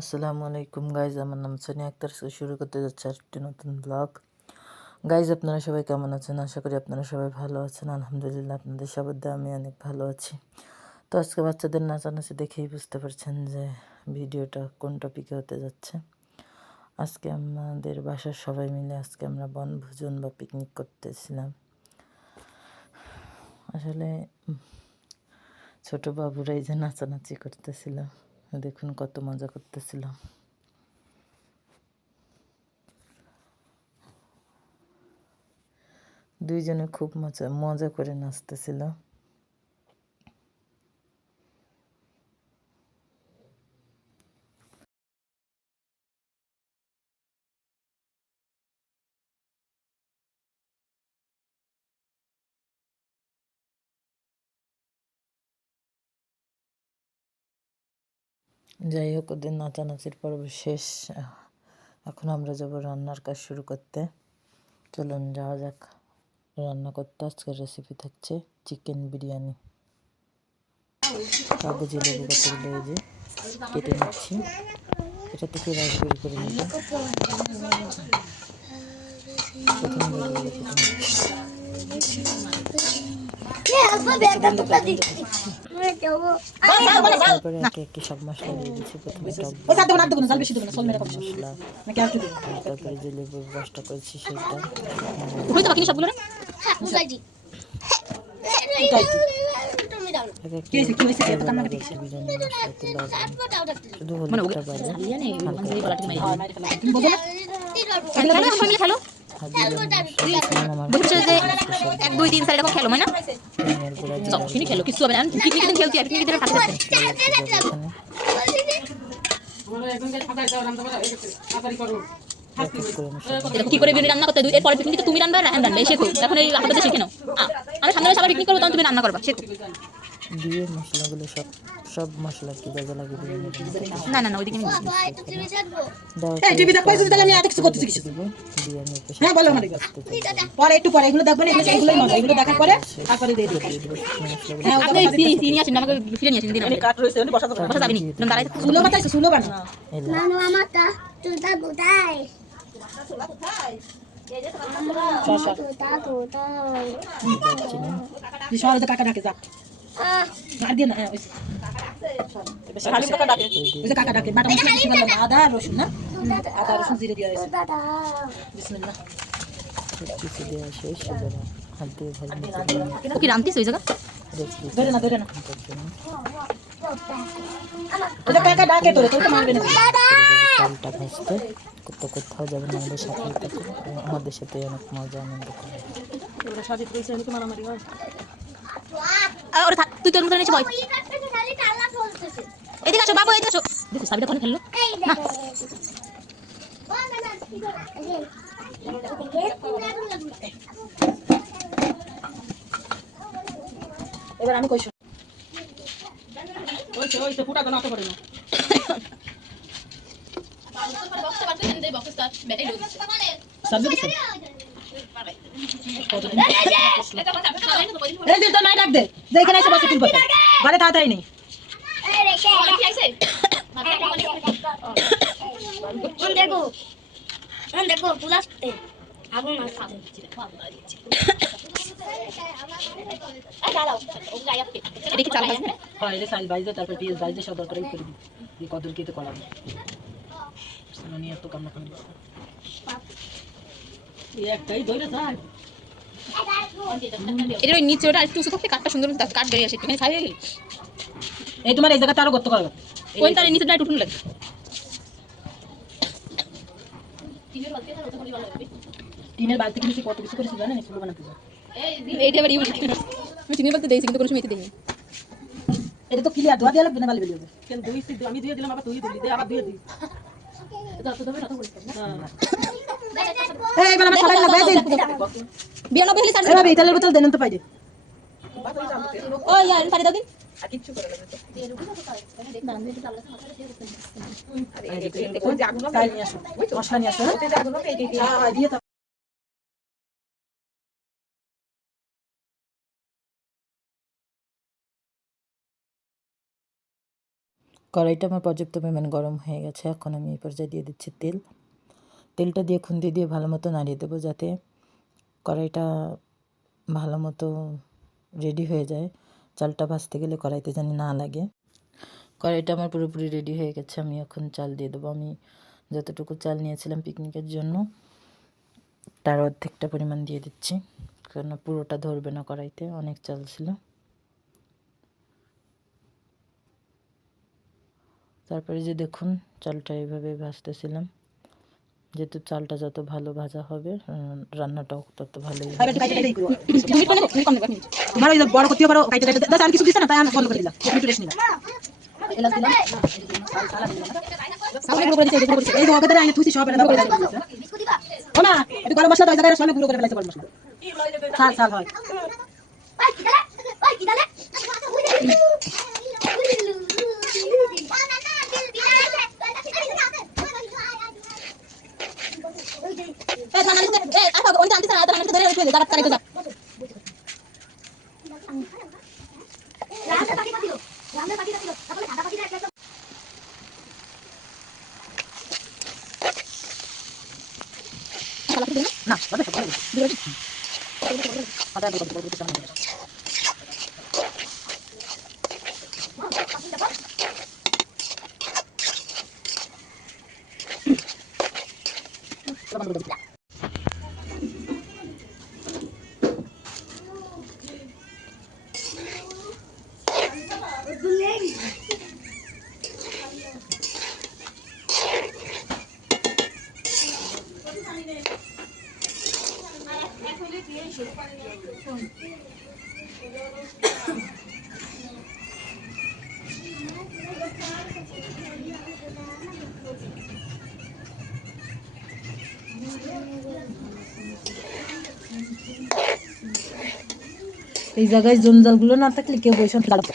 আসসালামু আলাইকুম গাইজ, আমার নাম সোনিয়া আক্তার। শুরু করতে যাচ্ছে একটি নতুন ব্লগ। গাইজ, আপনারা সবাই কেমন আছেন? আশা করি আপনারা সবাই ভালো আছেন। আলহামদুলিল্লাহ, আপনাদের সবার দোয়ায় আমি অনেক ভালো আছি। তো আজকে বাচ্চাদের নাচানাচি দেখেই বুঝতে পারছেন যে ভিডিওটা কোন টপিকে হতে যাচ্ছে। আজকে আমাদের বাসার সবাই মিলে আমরা বনভোজন বা পিকনিক করতেছিলাম। আসলে ছোট বাবুরাই যে নাচানাচি করতেছিল, দেখুন কত মজা করতেছিল। দুইজনে খুব মজা করে নাচতেছিল। যাই হোক, ওদের নাচানাচির পর্ব শেষ। এখন আমরা যাব রান্নার কাজ শুরু করতে। চলুন যাওয়া যাক রান্না করতে। আজকের রেসিপি থাকছে চিকেন বিরিয়ানি। কাগজি লেবু কতগুলো এই যে কেটে নিচ্ছি। এটা থেকে রাসবেরি করে নেব। প্রথমে লেবুগুলো কেটে নিচ্ছি। তারপরে একে একে সব মশলা দিয়ে দিচ্ছি। প্রথমে টক মশলা, তারপরে যে লেবুর রসটা করেছি সেটা, বিরিয়ানি মশলাতে লবণ, শুধু হলুদটা বাদে কি করে বিরিয়ানি রান্না করতে হয় এরপরে পিকনিকে তুমি রান্না রান্না রান্না শেখো। এখন এই আপাতত শিখে নাও। আমি সামনে সবাই পিকনিক করবো তখন তুমি রান্না করবা, শেখো। দিয়ে মশলাগুলো সব মশলা কি যা যা লাগে বিরিয়ানি না না না ওইদিকে দিয়ে একটু পরে এগুলো দেখবেন, এগুলোই মজা, এগুলো দেখার পরে তারপরে দিয়ে দিই। আপনি চিনি আসেন, আমাকে ফিরে নিয়ে আসেন দিন। আমি কাট রইছে, বসা যাবে নি, দাঁড়াই সুলো বাতাইছে, সুলো বানা নানু আমারটা তুইটা কোথায় কোথায় এই যে তোমার তুইটা কোথায় কি শহরে কাকা ডাকে যা আর দিয়ে না হালিম কাকা ডাকে, ওই যে কাকা ডাকে বাটা মশলা বেশি দিলাম, আদা রসুন না, আদা রসুন জিরে দিয়ে দিয়েছে। বিসমিল্লাহ, কিছু দেওয়া শেষ। এবার হাত দিয়ে ভালো কি রামতিস ওই জায়গা ধরে না ওটা কাকা ডাকে তোরে, তোর তো মারবে না। চালটা ভাজতে কোথাও যাবেন, আমাদের সাথেই থাকুন, আমাদের সাথে অনেক মজা আনন্দ করবেন। তুই তোর মতো নিচে বয়, এদিকে আসো বাবু, এদিকে আসো। দেখো সাবিটা কোন খেললো না। এবার আমি কইছো ওই তো ফুটা কোন অত করে না। বক্সটা বাদ দেন, দেই বক্সটা ব্যাটারি লো সাবজেক্ট দিছে। এই যে তো নাই ডাক দে, যে এখানে এসে বসে তুলবো ঘরে তাড়াতাড়ি নেই। এই রে কে কি আইছে দেখো পুলাস্তে আগুন না খাবে দেখি চাল ভাজবে। হ্যাঁ এই চাল ভাজবে, তারপর পেঁয়াজ ভাজবে, সব দরকার করে দিই এই কদর কেটে কলাবে সোনানি এত কাম না করে এই একটাই ধরে যায়। এর ওই নিচে ওটা একটু উঁচু থাকতে কাটটা সুন্দর কাট বেরিয়ে আসে, একটুখানি ছাই হয়ে গেল। এই তোমার এই জায়গাটা আরো গর্ত করবে, কোন তার নিচে ডাই টুটুন লাগে। টিনের বালতি কিনেছি, কত কিছু করেছি জানেন, এগুলো বানাতে যায়। এইটা আবার ইউনিক, আমি টিনের বালতি দিয়েছি কিন্তু কোনো সময় এতে দেইনি। এটা তো ক্লিয়ার ধোয়া দিয়ে লাগবে না, বালি বেরিয়ে যাবে। কেন দুইছি আমি দিয়ে দিলাম, আবার তুই দিলি দে, আবার দিয়ে দিই। এটা তো ধরে কথা বলছিস না। এই বাবা আমার সবাই লাগবে দিন 92 হলে ছাড়ছে। এই ইতালের বোতল দেন তো পাই দে। ও ইয়ার পানি দাও দিন আর কিছু করে লাগবে তো দিয়ে রুটি তো পাই দাঁড়ান দিয়ে তো আল্লাহ মাথাটা দিয়ে দিতেন। আরে দেখো যে আগুন তাই নিয়ে আসো, মশলা নিয়ে আসো, ওতে যে আগুন এই হ্যাঁ দিয়ে দাও। কড়াইটা আমার পর্যাপ্ত পরিমাণ গরম হয়ে গেছে। এখন আমি এই পর্যায়ে দিয়ে দিচ্ছি তেল। তেলটা দিয়ে খুন্তি দিয়ে ভালো মতো নাড়িয়ে দেবো, যাতে কড়াইটা ভালো মতো রেডি হয়ে যায়। চালটা ভাজতে গেলে কড়াইতে যেন না লাগে। কড়াইটা আমার পুরোপুরি রেডি হয়ে গেছে। আমি এখন চাল দিয়ে দেবো। আমি যতটুকু চাল নিয়েছিলাম পিকনিকের জন্য তার অর্ধেকটা পরিমাণ দিয়ে দিচ্ছি, কারণ পুরোটা ধরবে না, কড়াইতে অনেক চাল ছিল। তারপরে যে দেখুন চালটা এইভাবে ভাজতেছিলাম, যেহেতু চালটা যত ভালো ভাজা হবে রান্নাটাও তত ভালোই হবে। তোমার ওই বড় করতেও পারো, কাইতে কাইতে দাদা আর কিছু দিছ না, তাই আমি বন্ধ করে দিলাম, একটু রেস্ট নিলাম। এলাচ দিলাম, সালা গুঁড়ো করে দিছি, এই যে ওকে আমি তুই সব এটা করে দিছি। ও না একটু গরম মশলা দাও, জায়গায় সব গুঁড়ো করে ফেলাইছে গরম মশলা। সাল সাল হয় না এই জায়গায় জঞ্জালগুলো না থাকলে কেউ বসে থাকবে।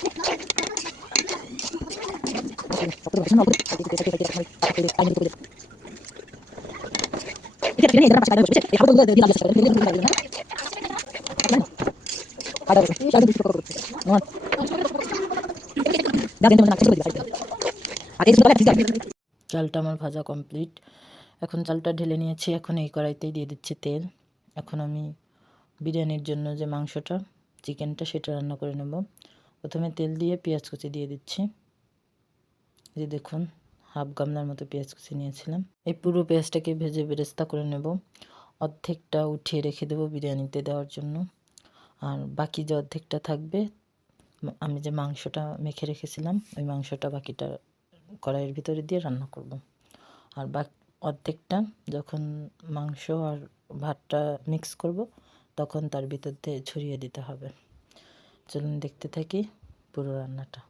চালটা আমার ভাজা কমপ্লিট। এখন চালটা ঢেলে নিয়েছি। এখন এই কড়াইতেই দিয়ে দিচ্ছি তেল। এখন আমি বিরিয়ানির জন্য যে মাংসটা চিকেনটা সেটা রান্না করে নেব। প্রথমে তেল দিয়ে পেঁয়াজ কুচি দিয়ে দিচ্ছি। যে দেখুন হাফ গামলার মতো পেঁয়াজ কুচি নিয়েছিলাম। এই পুরো পেঁয়াজটাকে ভেজে বেরেস্তা করে নেব। অর্ধেকটা উঠিয়ে রেখে দেবো বিরিয়ানিতে দেওয়ার জন্য, আর বাকি যে অর্ধেকটা থাকবে আমি যে মাংসটা মেখে রেখেছিলাম ওই মাংসটা বাকিটা কড়াইয়ের ভিতরে দিয়ে রান্না করব। আর অর্ধেকটা যখন মাংস আর ভাতটা মিক্স করব তখন তার ভিতর দিয়ে ছড়িয়ে দিতে হবে। চলুন দেখতে থাকি পুরো রান্নাটা।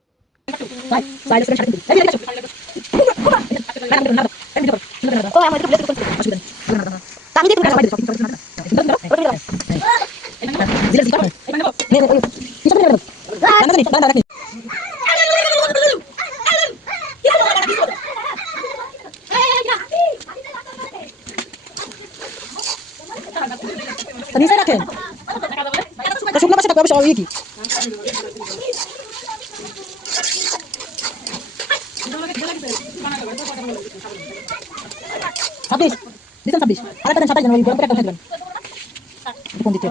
নিচে রাখেন শুকনো পাশে থাকবে সব কি ছাব্বিশ দিতেন 26 আর একটা 27 জানুয়ারি গরম করে একটা উঠে দেবেন কোন দিতে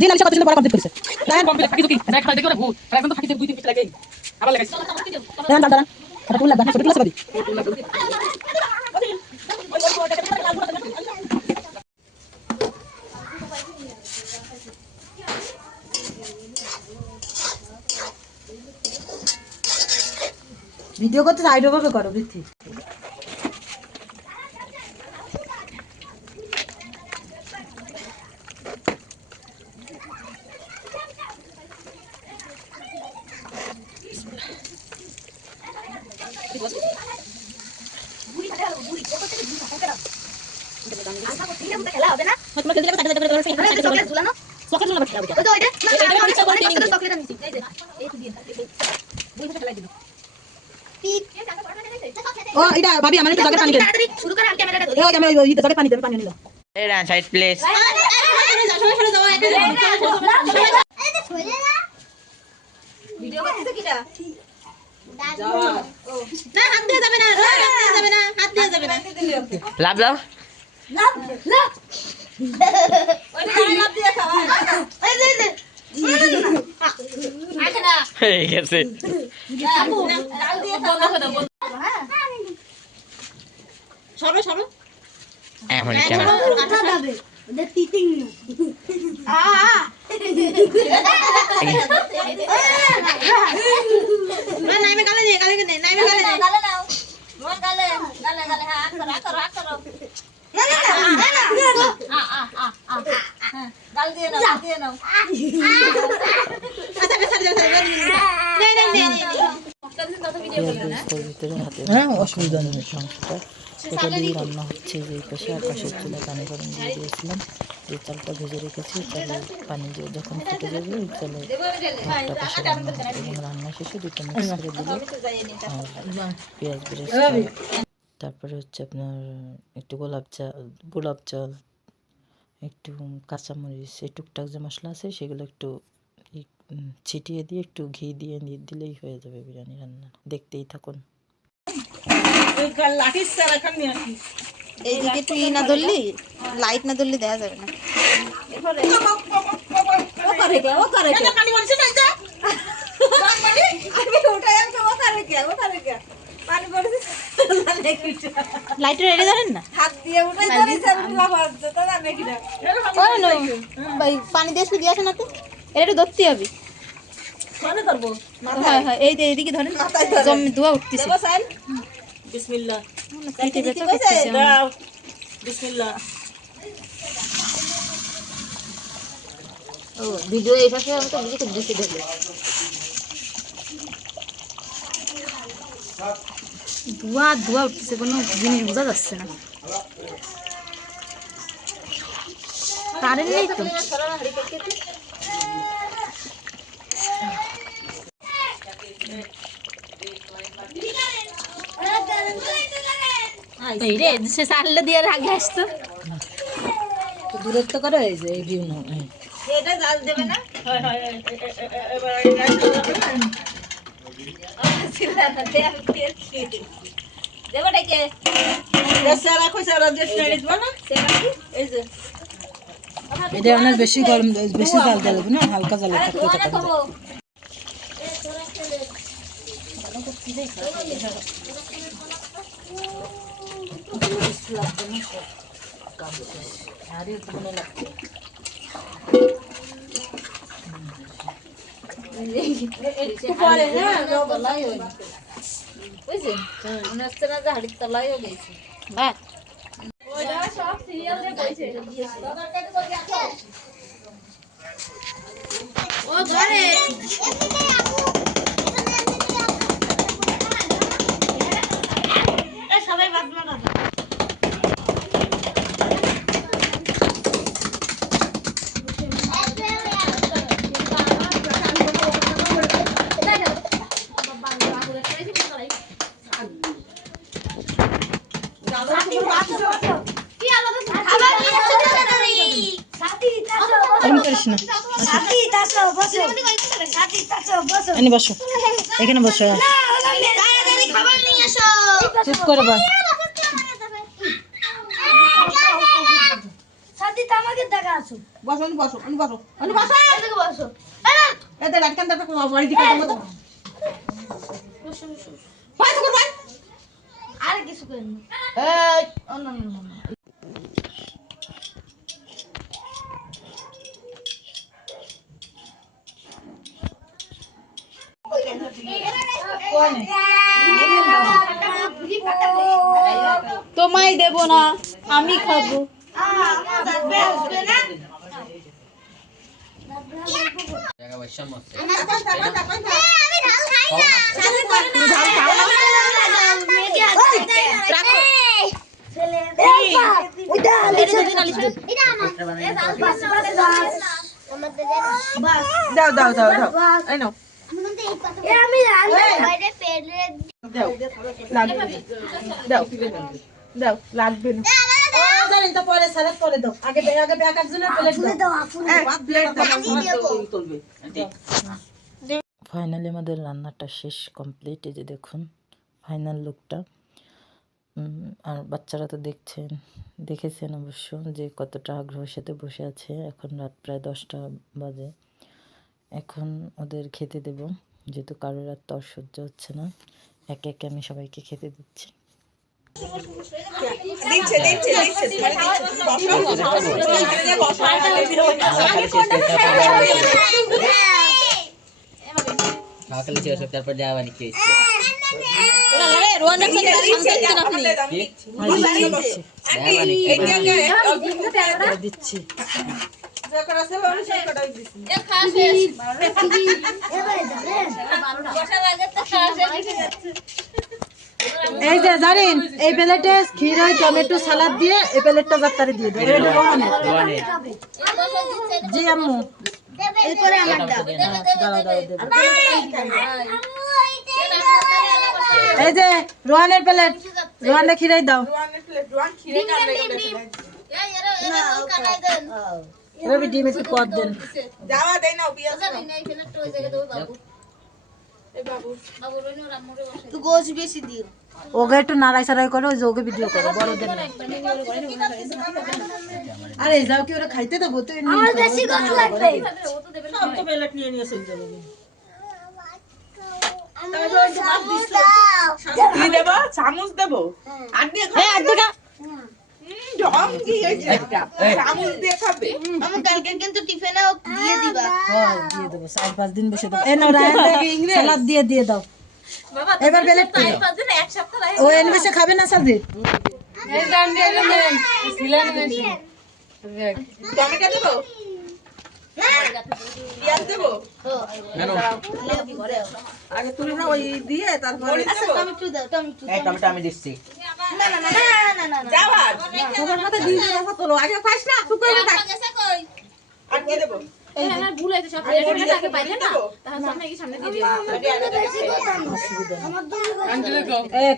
দিন আলিশা কত সুন্দর পড়া কমপ্লিট করেছে রায়ন কমপ্লিট থাকি কি রায় খাই দেখো না ভূত আর এখন তো থাকিতে 2-3 মিনিট লাগে আবার লাগাইছে রায়ন দাঁড়ান এটা ফুল লাগবে না ছোট ক্লাস পাবি ভিডিও করতে সাইড ওভাবে করো বৃদ্ধি ও এটা ভাবি আমার একটু জায়গা পানি দেন শুরু করে আমি ক্যামেরাটা ধরি ওই আমি ওই জায়গা পানি দেন পানি নিলাম এই রান সাইড প্লিজ ভিডিও করতেছ কিটা যাওয়া না হাত দিয়ে যাবে না হাত দিয়ে যাবে না লাভ লাভ ওই লাভ দিয়ে খাওয়া এই যে আখনা এই গেছে আপু ডাল দিয়ে খাওয়া হ্যাঁ সরো সরো এখন কেমন আটা যাবে ওদের তিতিং না নাইমে গালে নে নাইমে গালে নাও মন গালে হ্যাঁ করো না গাল দিয়ে নাও আচ্ছা ভিতরে হাতে অসুবিধা নেই মাংসটা এটা দিয়ে রান্না হচ্ছে যে এই পাশে আর পাশের চুলা পানি গরম দিয়ে দিয়েছিলাম যে চালটা ভেজে রেখেছি চালে পানি দিয়ে যখন ফুটে যাবে ওই চালে ভাতটা পাশে রান্না হবে এবং রান্না শেষে দুটো মিক্স করে দিলে আর পেঁয়াজ বেরেস্তা তারপরে হচ্ছে আপনার একটু গোলাপ জল একটু কাঁচামরিচ এই টুকটাক যে মশলা আছে সেগুলো একটু ছিটিয়ে দিয়ে একটু ঘি দিয়ে দিলেই হয়ে যাবে বিরিয়ানি রান্না দেখতেই থাকুন এইদিকে তুই না ধরলি লাইট না ধরলি দেখা যাবে না লাইটের রেডি ধরেন না পানি দিয়ে দিয়ে আসে না তো এটা একটু ধরতে হবে হ্যাঁ হ্যাঁ এই যে এইদিকে ধরেন জমি ধোয়া উঠতেছে বিসমিল্লাহ পিঠে ব্যথা করতেছে দাও বিসমিল্লাহ ও ভিডিও এই পাশে আমি তো ভিডিও দিতে দেব ধোয়া উঠতেছে কোনো জিনিস বোঝা যাচ্ছে না কারেন্ট নেই তো এই রে সে সারলে দিয়ে আগে আসতো দূরত্ব করে এই যে এই ভিউ না এটা জাল দেবে না হয় হয় এবার দেবো ডেকে সারা কই সারা দেশ নেড়ে দিব না এই যে এটা অনেক বেশি গরম বেশি জাল দেবে না হালকা জালে থাকতে থাকতে পরে হ্যাঁ তলাই হই বুঝছেন মনে হচ্ছে না যে হাড়ির তলাই হয়ে গেছে বাহ ওইটা সব সিরিয়াল দিয়ে কইছে ও ঘরে সবাই বাদমা না বসো এখানে বসো চুপ করে বস বসো বসো বসো বসো এতে রাতকান দাটা কোন বাড়ি দিকে মত ভাই তো ভাই আরে কিছু করেন না এই তোমায় দেব না আমি খাবো দাও দাও দাও দাও এই নাও দাও দাও লাগবে না জানেন তো পরে সারা পরে দাও আগে আগে ব্যাগ একজনের প্লেট দাও প্লেট দাও ফাইনালি আমাদের রান্নাটা শেষ, কমপ্লিট। এই যে দেখুন ফাইনাল লুকটা। আর বাচ্চারা তো দেখেছেন অবশ্য যে কতটা আগ্রহের সাথে বসে আছে। এখন রাত প্রায় 10টা বাজে। এখন ওদের খেতে দেব, যেহেতু কারোর আর তর সহ্য হচ্ছে না। একে একে আমি সবাইকে খেতে দিচ্ছি। তারপর যাওয়া নাকি দিচ্ছি এই যে জানেন এই প্লেটে ক্ষীর হয় টমেটো সালাদ দিয়ে এই প্লেটটা ডাক্তারে দিয়ে দেবো। এটা রোহানের। জি আম্মু এই যে রোহানের প্লেট, রোহানে খিরাই দাও। এবার ডিম একটু পদ দেন। ওকে একটু নাড়াই সাড়াই করে ওই যে ওকে ভিডিও করো বড়দের না। আরে যাও কি ওরা খাইতে দেবো তো চামচ দেবো আর দিয়ে দিয়ে দেবো 4-5 দিন বসে দেবো। সালাদ দিয়ে দাও। এবার প্লেট ও এনবেশে খাবে না সাজি। টমেটো দেবো, পেঁয়াজ দেবো, আগে তুলে না ওই দিয়ে তারপরে টমেটো আমি দিচ্ছি। যাওয়ার তোমার মাথা দিয়ে কথা তোলো আগে পাস না শুকাইলে থাক আর দিয়ে দেবো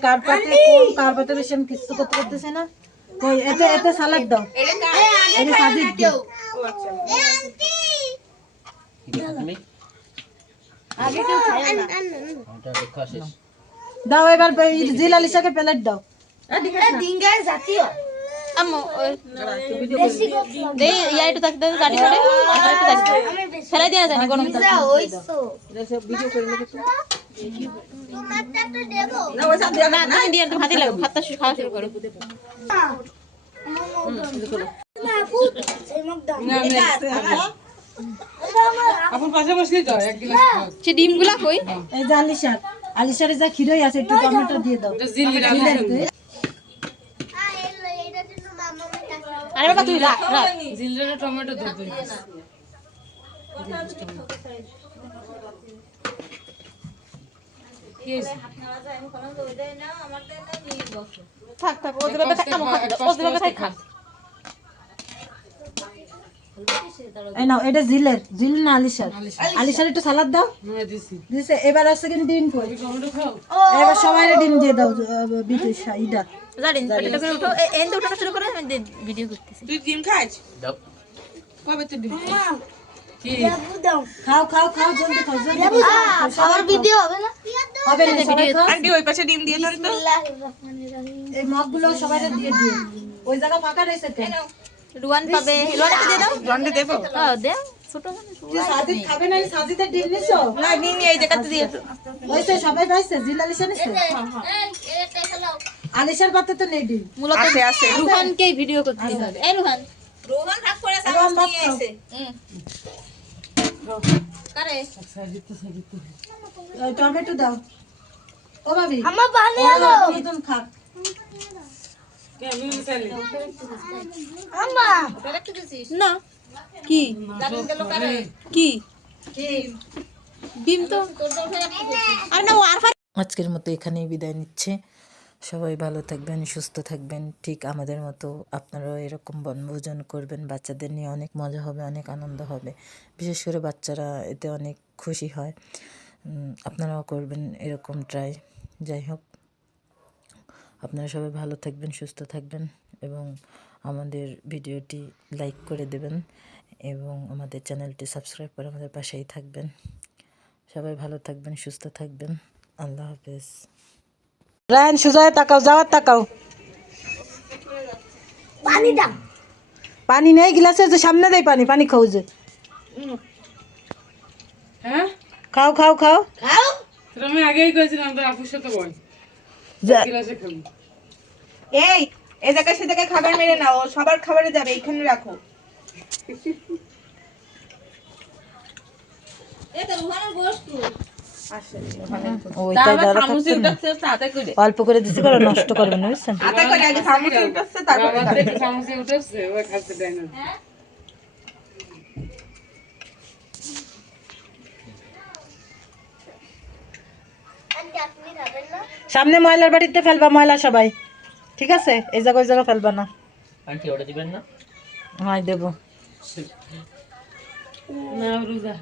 কার পাতে বেশি আমি কিছু করতে করতেছে না। কই এতে এতে সালাদ দাও, এটা সাজিদ দাও। তুমি আগে কেউ খায় না। টমেটো দেখা শেষ। দাও এবার জিল আলিশাকে প্লেট দাও। ডিম গুলা কই এই যে আলিশারে যা খিরই আছে একটু টমেটো দিয়ে দাও। আরে বাবা তুই রাখ রাখ জিলরে টমেটো দে তুই থাক থাক ওদের বাবা থাক ওদের বাবা থাক এই নাও এটা জিল না আলিশার একটু সালাদ দাও। হ্যাঁ দিছি দিছে এবার আছে কিন্তু ডিম কই টমেটো খাও এবার সবাই ডিম দিয়ে দাও। বিটুইশা ইডা জানেন এটা করে উঠো এন্ড উঠানো শুরু করে আমি ভিডিও করতেছি তুই ডিম খাস দাও কবে তুই ডিম খাও খাও খাও জলদি খাও জলদি খাওয়ার ভিডিও হবে না হবে না সবাই খাও। আন্টি ওই পাশে ডিম দিয়ে ধরে তো এই মগগুলো সবাই দিয়ে দিও। ওই জায়গা ফাঁকা রয়েছে কেন? রুয়ান পাবে রুয়ানকে দিয়ে দাও রন্ডে দেবো দে ছোট যে সাজিদ খাবে না সাজিদের ডিম নিছো? না ডিম এই জায়গাতে দিয়ে ওইসে সবাই পাইছে জিল আলিশা নিছে? আলিশার পাতে তো নেই ডিম। মূলত আছে রুহানকে ভিডিও করতে হবে এই রুহান রোহন ভাগ করে রোহন ভাগ নিয়ে এসে কারে ওই টমেটো দাও। ও ভাবি আমার বানিয়ে দাও দুজন খাক। কে আমি মিশালি আম্মা ওটা একটু দিছিস না কি কি কি ডিম তো আর না আর আজকের মতো এখানেই বিদায় নিচ্ছে। সবাই ভালো থাকবেন, সুস্থ থাকবেন। ঠিক আমাদের মতো আপনারাও এরকম বনভোজন করবেন। বাচ্চাদের নিয়ে অনেক মজা হবে, অনেক আনন্দ হবে। বিশেষ করে বাচ্চারা এতে অনেক খুশি হয়। আপনারাও করবেন এরকম ট্রাই। যাই হোক, আপনারা সবাই ভালো থাকবেন, সুস্থ থাকবেন এবং আমাদের ভিডিওটি লাইক করে দেবেন এবং আমাদের চ্যানেলটি সাবস্ক্রাইব করে আমাদের পাশেই থাকবেন। সবাই ভালো থাকবেন, সুস্থ থাকবেন। আল্লাহ হাফেজ। রায়ন সুজয় তাকাও, যাওয়ার তাকাও। পানি নেই গ্লাসে, যে সামনে দেয় পানি, পানি খাও যে। হ্যাঁ খাও খাও খাও। তোর আমি আগেই করেছিলাম তোর আপুর সাথে বল যা- ক্লাসে খাবি। এই জায়গায় সে জায়গায় খাবার মেরে নাও, সবার খাবারে যাবে, এইখানে রাখো। ওইটাই দ্বারা থাকছে না, অল্প করে দিতে পারো, নষ্ট করবে না, বুঝছেন? হাতে করে আগে চামচে উঠাচ্ছে, তারপরে বাবার থেকে চামচে উঠেছে ওই খাচ্ছে দেয় না। সামনে ময়লার বাড়িতে ফেলবা, ময়লা সবাই, ঠিক আছে? এই জায়গা ওই জায়গা ফেলবা না। আন্টি ওটা দিবেন না? হয় দেবো। না রোজা